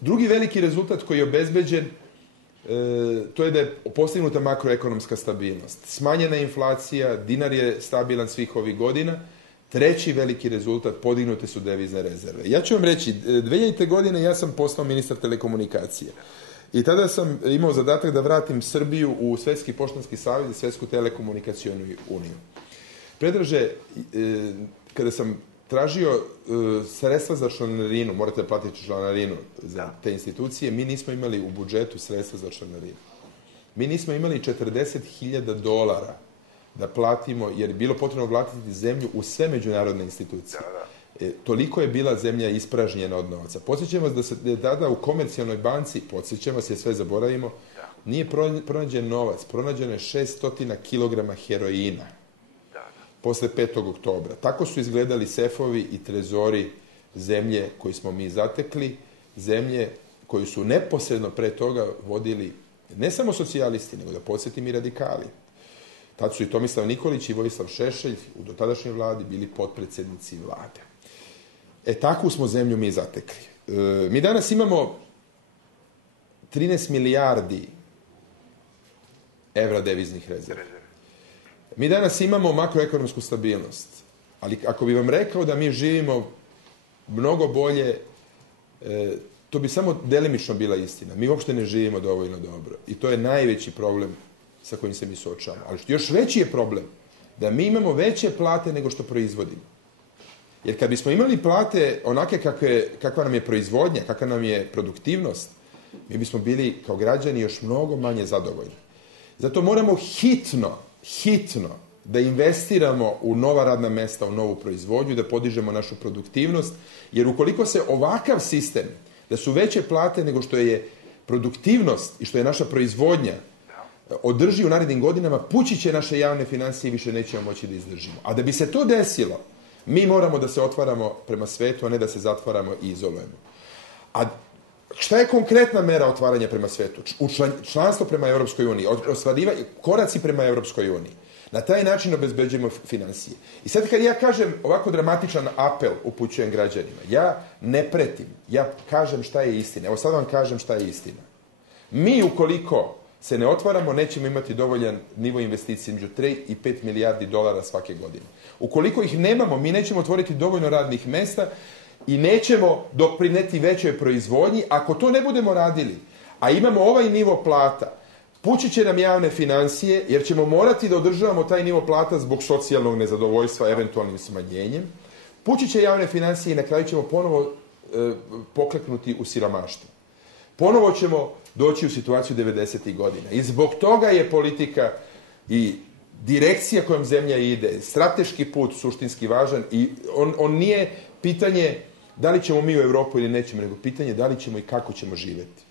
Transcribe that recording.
Drugi veliki rezultat koji je obezbeđen, to je da je postignuta makroekonomska stabilnost. Smanjena inflacija, dinar je stabilan svih ovih godina. Treći veliki rezultat, podignute su devizne rezerve. Ja ću vam reći, 2000. godine ja sam postao ministar telekomunikacije. I tada sam imao zadatak da vratim Srbiju u Svetski poštanski savez i Svetsku telekomunikacionu uniju. Predraže, kada sam tražio sredstva za članarinu, morate platiti članarinu za te institucije, mi nismo imali u budžetu sredstva za članarinu. Mi nismo imali $40.000 da platimo, jer je bilo potrebno platiti zemlju u sve međunarodne institucije. Toliko je bila zemlja ispražnjena od novca. Podsjećam vas da se tada u Komercijalnoj banci, podsjećam vas, jer sve zaboravimo, nije pronađen novac, pronađeno je 600 kilograma heroina posle 5. oktobra. Tako su izgledali sefovi i trezori zemlje koji smo mi zatekli, zemlje koju su neposredno pre toga vodili ne samo socijalisti, nego da podsjetim i radikali. Tad su i Tomislav Nikolić i Vojislav Šešelj u dotadašnjoj vladi bili potpredsednici vlade. Takvu smo zemlju mi zatekli. Mi danas imamo 13 milijardi evra deviznih rezervi. Mi danas imamo makroekonomsku stabilnost, ali ako bi vam rekao da mi živimo mnogo bolje, to bi samo delimično bila istina. Mi uopšte ne živimo dovoljno dobro i to je najveći problem sa kojim se mi suočavamo. Ali još veći je problem da mi imamo veće plate nego što proizvodimo. Jer kad bismo imali plate onake kakva nam je proizvodnja, kakva nam je produktivnost, mi bismo bili kao građani još mnogo manje zadovoljni. Zato moramo hitno da investiramo u nova radna mesta, u novu proizvodnju, da podižemo našu produktivnost, jer ukoliko se ovakav sistem, da su veće plate nego što je produktivnost i što je naša proizvodnja, održi u narednim godinama, pući će naše javne finansije i više nećemo moći da izdržimo. A da bi se to desilo, mi moramo da se otvaramo prema svetu, a ne da se zatvaramo i izolujemo. A šta je konkretna mera otvaranja prema svetu? Članstvo prema Evropskoj uniji, koraci prema Evropskoj uniji. Na taj način obezbeđujemo finansije. I sad kad ja kažem ovako dramatičan apel upućujem građanima, ja ne pretim, ja kažem šta je istina. Evo sad vam kažem šta je istina. Mi ukoliko se ne otvaramo, nećemo imati dovoljan nivo investicije među 3 i 5 milijardi dolara svake godine. Ukoliko ih nemamo, mi nećemo otvoriti dovoljno radnih mesta i nećemo doprineti većoj proizvodnji. Ako to ne budemo radili, a imamo ovaj nivo plata, pući će nam javne finansije, jer ćemo morati da održavamo taj nivo plata zbog socijalnog nezadovoljstva, eventualnim smanjenjem. Pući će javne finansije i na kraju ćemo ponovo pokleknuti u siromaštvo. Ponovo ćemo doći u situaciju 90. godina. I zbog toga je politika i direkcija kojom zemlja ide, strateški put suštinski važan i on nije pitanje da li ćemo mi u Evropu ili nećemo, nego pitanje da li ćemo i kako ćemo živeti.